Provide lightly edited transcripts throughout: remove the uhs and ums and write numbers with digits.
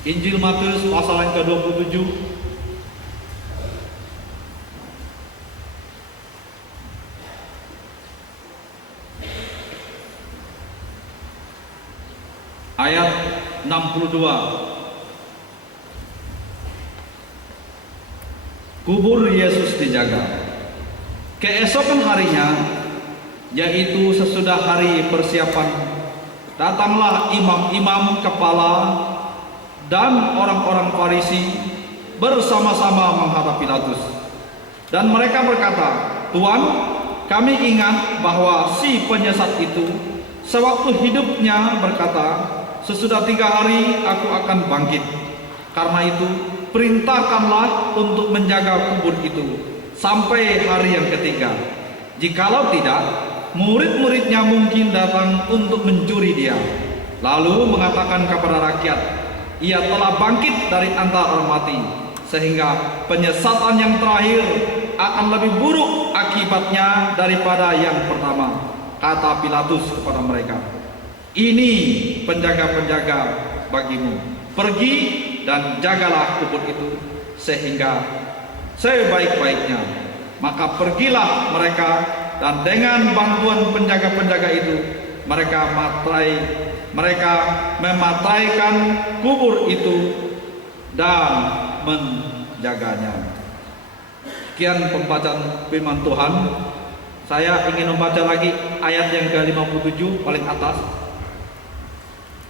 Injil Matius pasal yang ke-27 ayat 62. Kubur Yesus dijaga. Keesokan harinya, yaitu sesudah hari persiapan, datanglah imam-imam kepala dan orang-orang Farisi bersama-sama menghadap Pilatus. Dan mereka berkata, "Tuan, kami ingat bahwa si penyesat itu sewaktu hidupnya berkata, 'Sesudah 3 hari aku akan bangkit.' Karena itu, perintahkanlah untuk menjaga kubur itu sampai hari yang ketiga. Jikalau tidak, murid-muridnya mungkin datang untuk mencuri dia, lalu mengatakan kepada rakyat, 'Ia telah bangkit dari antara orang mati,' sehingga penyesatan yang terakhir akan lebih buruk akibatnya daripada yang pertama." Kata Pilatus kepada mereka, "Ini penjaga-penjaga bagimu. Pergi dan jagalah kubur itu sehingga sebaik-baiknya." Maka pergilah mereka, dan dengan bantuan penjaga-penjaga itu mereka memataikan kubur itu dan menjaganya. Sekian pembacaan firman Tuhan. Saya ingin membaca lagi ayat yang ke-57 paling atas.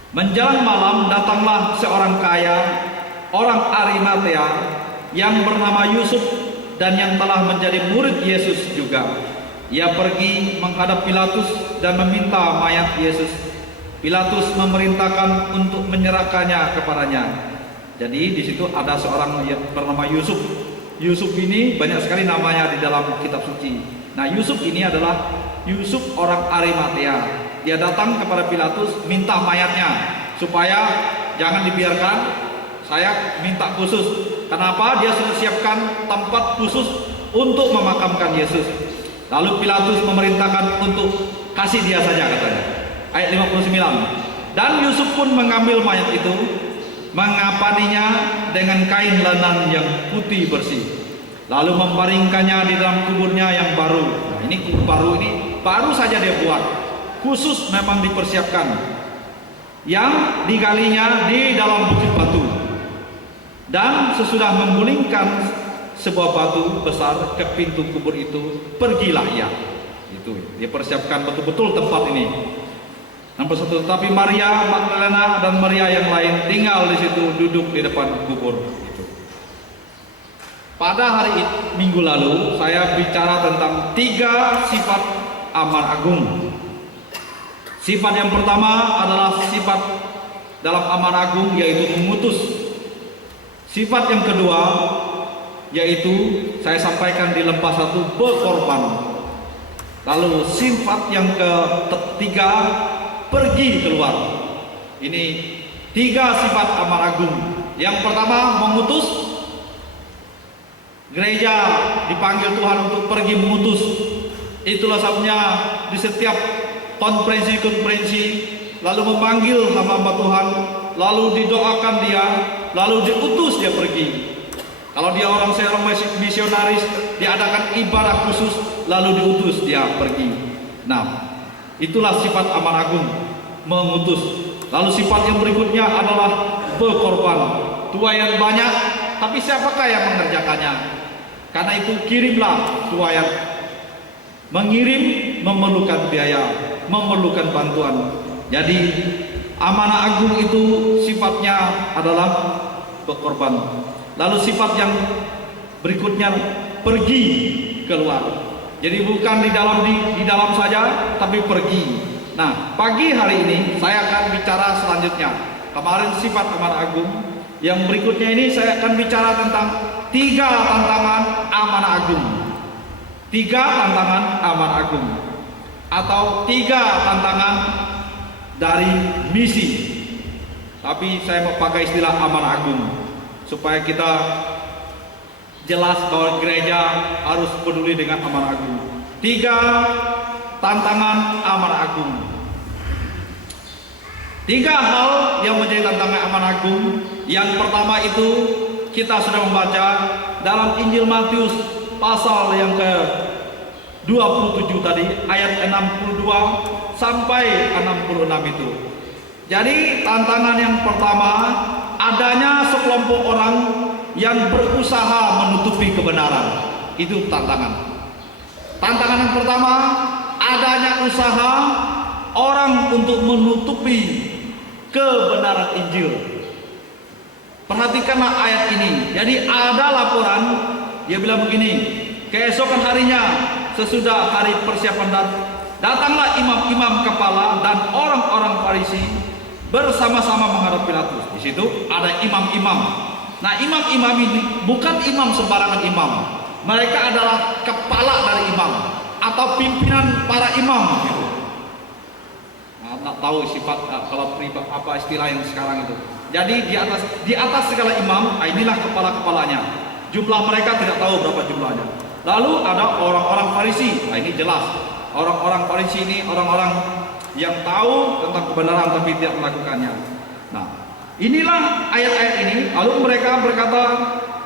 Menjelang malam datanglah seorang kaya, orang Arimatea, yang bernama Yusuf dan yang telah menjadi murid Yesus juga. Ia pergi menghadap Pilatus dan meminta mayat Yesus. Pilatus memerintahkan untuk menyerahkannya kepadanya. Jadi di situ ada seorang yang bernama Yusuf. Yusuf ini banyak sekali namanya di dalam kitab suci. Nah, Yusuf ini adalah Yusuf orang Arimatea. Dia datang kepada Pilatus minta mayatnya supaya jangan dibiarkan. Saya minta khusus. Kenapa? Dia sudah siapkan tempat khusus untuk memakamkan Yesus. Lalu Pilatus memerintahkan untuk kasih dia saja, katanya. Ayat 59. Dan Yusuf pun mengambil mayat itu, mengapaninya dengan kain lenan yang putih bersih, lalu membaringkannya di dalam kuburnya yang baru. Nah, ini kubur baru, ini baru saja dia buat, khusus memang dipersiapkan, yang digalinya di dalam bukit batu. Dan sesudah menggulingkan sebuah batu besar ke pintu kubur itu, pergilah ia. Itu dia persiapkan betul-betul tempat ini. Nomor 1. Tapi Maria Magdalena dan Maria yang lain tinggal di situ, duduk di depan kubur itu. Pada hari Minggu lalu saya bicara tentang 3 sifat amar agung. Sifat yang pertama adalah sifat dalam amar agung, yaitu mengutus. Sifat yang kedua yaitu saya sampaikan di Lembah 1, berkorban. Lalu sifat yang ketiga, pergi keluar. Ini 3 sifat amar agung. Yang pertama, mengutus. Gereja dipanggil Tuhan untuk pergi mengutus. Itulah sebabnya di setiap konferensi lalu memanggil hamba-hamba Tuhan, lalu didoakan dia, lalu diutus dia pergi. Kalau dia seorang misionaris, diadakan ibadah khusus, lalu diutus dia pergi. Nah, itulah sifat amar agung, mengutus. Lalu sifat yang berikutnya adalah berkorban. Tuayan banyak, tapi siapakah yang mengerjakannya? Karena itu kirimlah tuayan. Mengirim memerlukan biaya, memerlukan bantuan. Jadi amanah agung itu sifatnya adalah berkorban. Lalu sifat yang berikutnya, pergi keluar. Jadi bukan di dalam saja, tapi pergi. Nah, pagi hari ini saya akan bicara selanjutnya. Kemarin sifat amar agung, yang berikutnya ini saya akan bicara tentang 3 tantangan amanah agung. 3 tantangan amanah agung, atau 3 tantangan dari misi. Tapi saya mau pakai istilah amanah agung supaya kita jelas bahwa gereja harus peduli dengan amanah agung. 3 tantangan amanah agung. 3 hal yang menjadi tantangan amanah agung. Yang pertama itu kita sudah membaca dalam Injil Matius pasal yang ke-27 tadi, ayat 62 sampai 66 itu. Jadi tantangan yang pertama, adanya sekelompok orang yang berusaha menutupi kebenaran. Itu tantangan. Tantangan yang pertama, adanya usaha orang untuk menutupi kebenaran Injil. Perhatikanlah ayat ini. Jadi ada laporan, dia bilang begini, keesokan harinya sesudah hari persiapan datanglah imam-imam kepala dan orang-orang Farisi bersama-sama menghadap Pilatus. Di situ ada imam-imam. Nah, imam-imam ini bukan imam sembarangan imam. Mereka adalah kepala dari imam atau pimpinan para imam. Gitu. Nah, tak tahu sifat kalau apa istilah yang sekarang itu. Jadi di atas segala imam, inilah kepala-kepalanya. Jumlah mereka tidak tahu berapa jumlahnya. Lalu ada orang-orang Farisi. Nah, ini jelas. Orang-orang Farisi ini orang-orang yang tahu tentang kebenaran tapi tidak melakukannya. Nah, inilah ayat-ayat ini. Lalu mereka berkata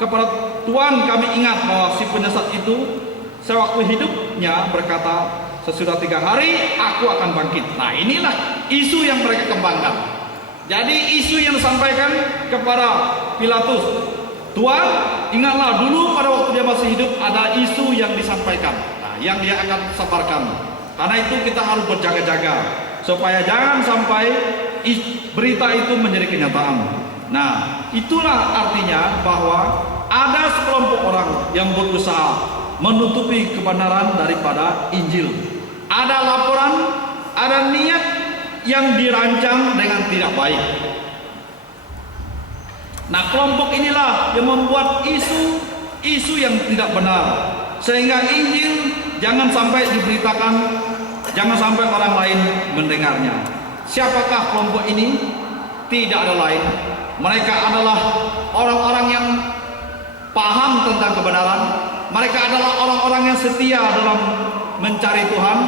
kepada Tuhan, kami ingat bahwa si penyesat itu sewaktu hidupnya berkata, sesudah 3 hari aku akan bangkit. Nah, inilah isu yang mereka kembangkan. Jadi isu yang disampaikan kepada Pilatus, Tuhan, ingatlah dulu pada waktu dia masih hidup ada isu yang disampaikan, nah, yang dia akan sabarkan. Karena itu kita harus berjaga-jaga supaya jangan sampai berita itu menjadi kenyataan. Nah, itulah artinya bahwa ada sekelompok orang yang berusaha menutupi kebenaran daripada Injil. Ada laporan, ada niat yang dirancang dengan tidak baik. Nah, kelompok inilah yang membuat isu yang tidak benar, sehingga Injil jangan sampai diberitakan, jangan sampai orang lain mendengarnya. Siapakah kelompok ini? Tidak ada lain. Mereka adalah orang-orang yang paham tentang kebenaran. Mereka adalah orang-orang yang setia dalam mencari Tuhan.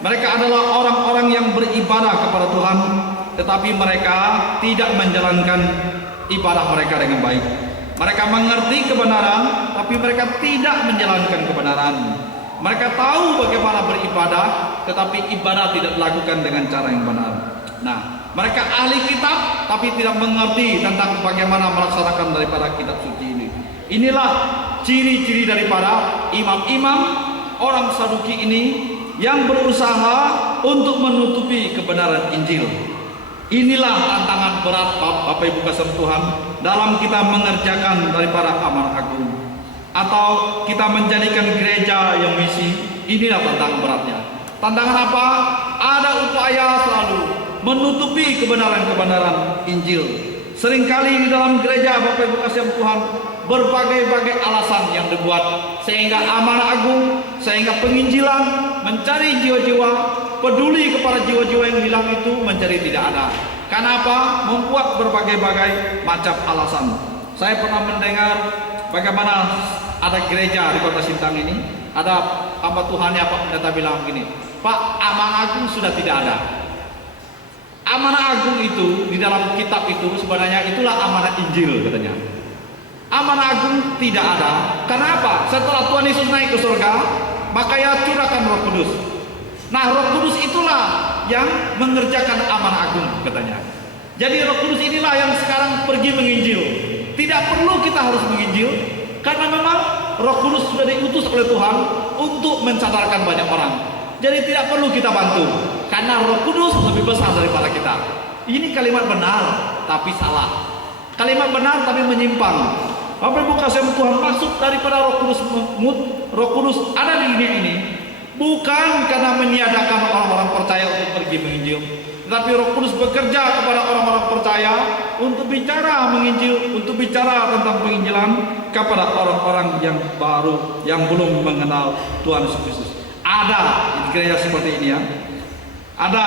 Mereka adalah orang-orang yang beribadah kepada Tuhan, tetapi mereka tidak menjalankan ibadah mereka dengan baik. Mereka mengerti kebenaran, tapi mereka tidak menjalankan kebenaran. Mereka tahu bagaimana beribadah, tetapi ibadah tidak dilakukan dengan cara yang benar. Nah, mereka ahli kitab, tapi tidak mengerti tentang bagaimana melaksanakan daripada kitab suci ini. Inilah ciri-ciri daripada imam-imam orang Saduki ini yang berusaha untuk menutupi kebenaran Injil. Inilah tantangan berat Bapak Ibu kasih Tuhan dalam kita mengerjakan daripada amanat agung atau kita menjadikan gereja yang misi. Inilah tantangan beratnya. Tantangan apa? Ada upaya selalu menutupi kebenaran-kebenaran Injil. Seringkali di dalam gereja Bapak Ibu kasih Tuhan berbagai-bagai alasan yang dibuat sehingga amanat agung, sehingga penginjilan, mencari jiwa-jiwa, peduli kepada jiwa-jiwa yang hilang itu menjadi tidak ada. Kenapa? Membuat berbagai-bagai macam alasan. Saya pernah mendengar bagaimana ada gereja di Kota Sintang ini, ada hamba Tuhannya Pak Pendeta bilang begini, Pak, amanat agung sudah tidak ada. Amanat agung itu di dalam kitab itu sebenarnya itulah amanat Injil katanya. Amanat agung tidak ada. Kenapa? Setelah Tuhan Yesus naik ke surga, maka ia curahkan Roh Kudus. Nah, Roh Kudus itulah yang mengerjakan amanat agung katanya. Jadi Roh Kudus inilah yang sekarang pergi menginjil. Tidak perlu kita harus menginjil, karena memang Roh Kudus sudah diutus oleh Tuhan untuk mencadarkan banyak orang. Jadi tidak perlu kita bantu, karena Roh Kudus lebih besar daripada kita. Ini kalimat benar, tapi salah. Kalimat benar tapi menyimpang. Bapak Ibu kasih Tuhan, maksud daripada Roh Kudus ada di dunia ini bukan karena meniadakan orang-orang percaya untuk pergi menginjil, tetapi Roh Kudus bekerja kepada orang-orang percaya untuk bicara menginjil, untuk bicara tentang penginjilan kepada orang-orang yang baru, yang belum mengenal Tuhan Yesus Kristus. Ada di gereja seperti ini ya. Ada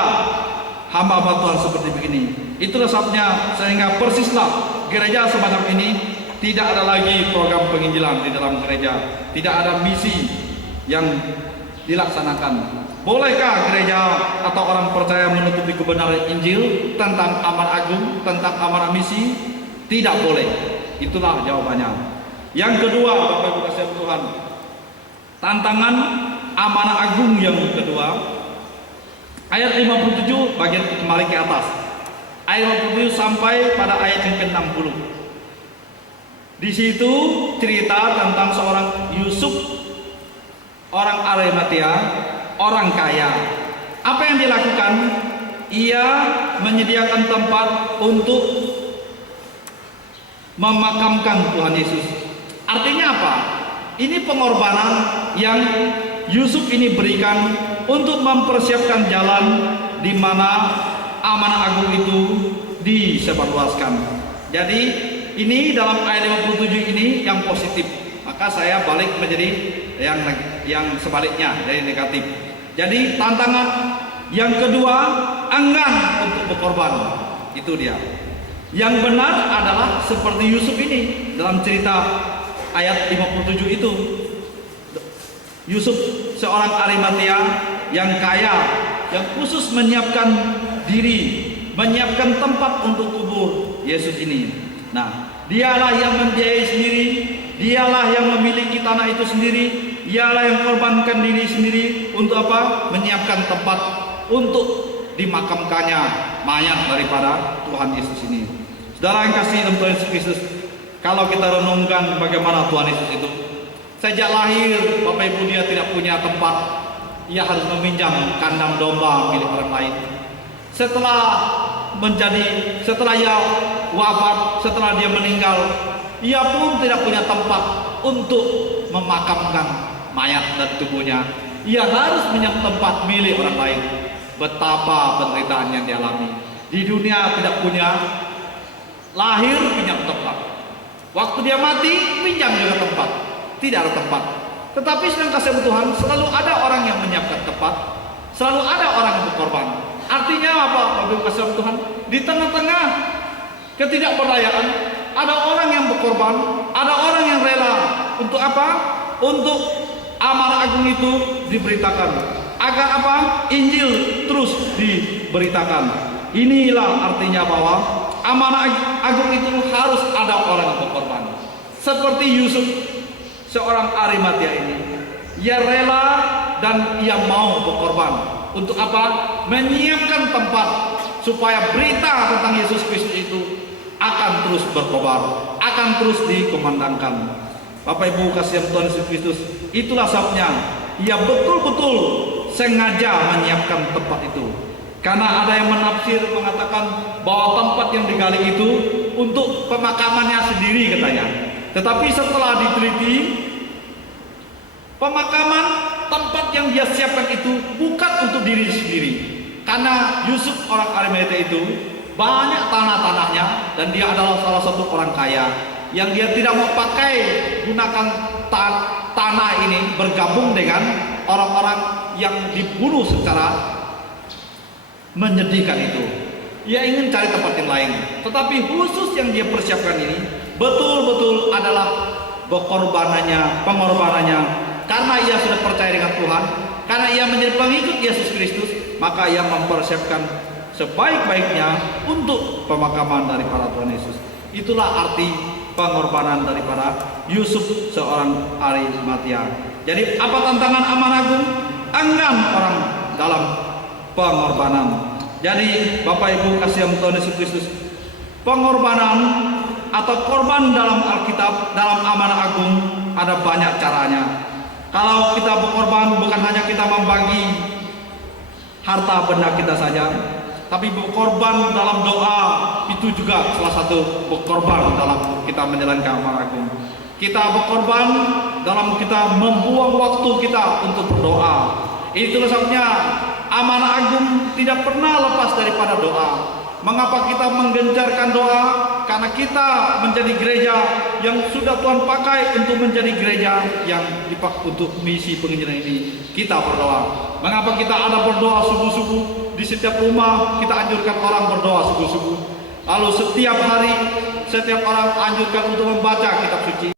hamba-hamba Tuhan seperti begini. Itulah sebabnya sehingga persislah gereja semacam ini. Tidak ada lagi program penginjilan di dalam gereja. Tidak ada misi yang dilaksanakan. Bolehkah gereja atau orang percaya menutupi kebenaran Injil tentang amanat agung, tentang amanat misi? Tidak boleh. Itulah jawabannya. Yang kedua, Bapak Ibu kasih Tuhan, tantangan amanah agung yang kedua, ayat 57 bagian kembali ke atas. Ayat 57 sampai pada ayat yang ke-60. Di situ cerita tentang seorang Yusuf, orang Arimatea, orang kaya. Apa yang dilakukan? Ia menyediakan tempat untuk memakamkan Tuhan Yesus. Artinya apa? Ini pengorbanan yang Yusuf ini berikan untuk mempersiapkan jalan di mana amanah agung itu disebarluaskan. Jadi ini dalam ayat 57 ini yang positif. Maka saya balik menjadi yang sebaliknya, dari negatif. Jadi tantangan yang kedua, enggan untuk berkorban. Itu dia. Yang benar adalah seperti Yusuf ini dalam cerita ayat 57 itu. Yusuf seorang Arimatea yang kaya, yang khusus menyiapkan diri, menyiapkan tempat untuk kubur Yesus ini. Nah, dialah yang membiayai sendiri, dialah yang memiliki tanah itu sendiri, dialah yang mengorbankan diri sendiri untuk apa? Menyiapkan tempat untuk dimakamkannya mayat daripada Tuhan Yesus ini. Saudara yang kasih dalam Tuhan Yesus Kristus, kalau kita renungkan bagaimana Tuhan Yesus itu, sejak lahir Bapak Ibu dia tidak punya tempat, ia harus meminjam kandang domba milik orang lain. Setelah ia wafat, setelah dia meninggal, ia pun tidak punya tempat untuk memakamkan mayat dan tubuhnya. Ia harus menyiapkan tempat milik orang lain. Betapa penderitaan yang dialami. Di dunia tidak punya, lahir pinjam tempat. Waktu dia mati, pinjam juga tempat. Tidak ada tempat. Tetapi sedang kasih Tuhan, selalu ada orang yang menyiapkan tempat, selalu ada orang yang berkorban. Artinya apa? Bapak kasih Tuhan, di tengah-tengah ketidakberdayaan, ada orang yang berkorban, ada orang yang rela. Untuk apa? Untuk amanah agung itu diberitakan. Agar apa? Injil terus diberitakan. Inilah artinya bahwa amanah agung itu harus ada orang yang berkorban. Seperti Yusuf, seorang Arimatea ini, ia rela dan ia mau berkorban. Untuk apa? Menyiapkan tempat supaya berita tentang Yesus Kristus itu akan terus berkobar, akan terus dikumandangkan. Bapak Ibu kasih Tuhan Yesus Kristus, itulah sebabnya ia betul-betul sengaja menyiapkan tempat itu. Karena ada yang menafsir mengatakan bahwa tempat yang digali itu untuk pemakamannya sendiri katanya. Tetapi setelah diteliti, pemakaman tempat yang dia siapkan itu bukan untuk diri sendiri. Karena Yusuf orang Arimatea itu banyak tanah-tanahnya dan dia adalah salah satu orang kaya yang dia tidak mau pakai gunakan tanah ini bergabung dengan orang-orang yang dibunuh secara menyedihkan itu. Ia ingin cari tempat yang lain. Tetapi khusus yang dia persiapkan ini betul-betul adalah pengorbanannya. Karena ia sudah percaya dengan Tuhan, karena ia menjadi pengikut Yesus Kristus, maka ia mempersiapkan sebaik-baiknya untuk pemakaman daripada Tuhan Yesus. Itulah arti pengorbanan daripada Yusuf seorang Arimatea. Jadi apa tantangan amanah agung? Enggan orang dalam pengorbanan. Jadi Bapak Ibu kasih Tuhan Yesus Kristus, pengorbanan atau korban dalam Alkitab, dalam amanah agung ada banyak caranya. Kalau kita berkorban bukan hanya kita membagi harta benda kita saja, tapi berkorban dalam doa itu juga salah satu berkorban dalam kita menjalankan amanah agung. Kita berkorban dalam kita membuang waktu kita untuk berdoa. Itulah sebabnya amanah agung tidak pernah lepas daripada doa. Mengapa kita menggencarkan doa? Karena kita menjadi gereja yang sudah Tuhan pakai untuk menjadi gereja yang dipakai untuk misi penginjilan ini. Kita berdoa. Mengapa kita ada berdoa subuh-subuh? Di setiap rumah kita anjurkan orang berdoa subuh-subuh. Lalu setiap hari setiap orang anjurkan untuk membaca kitab suci.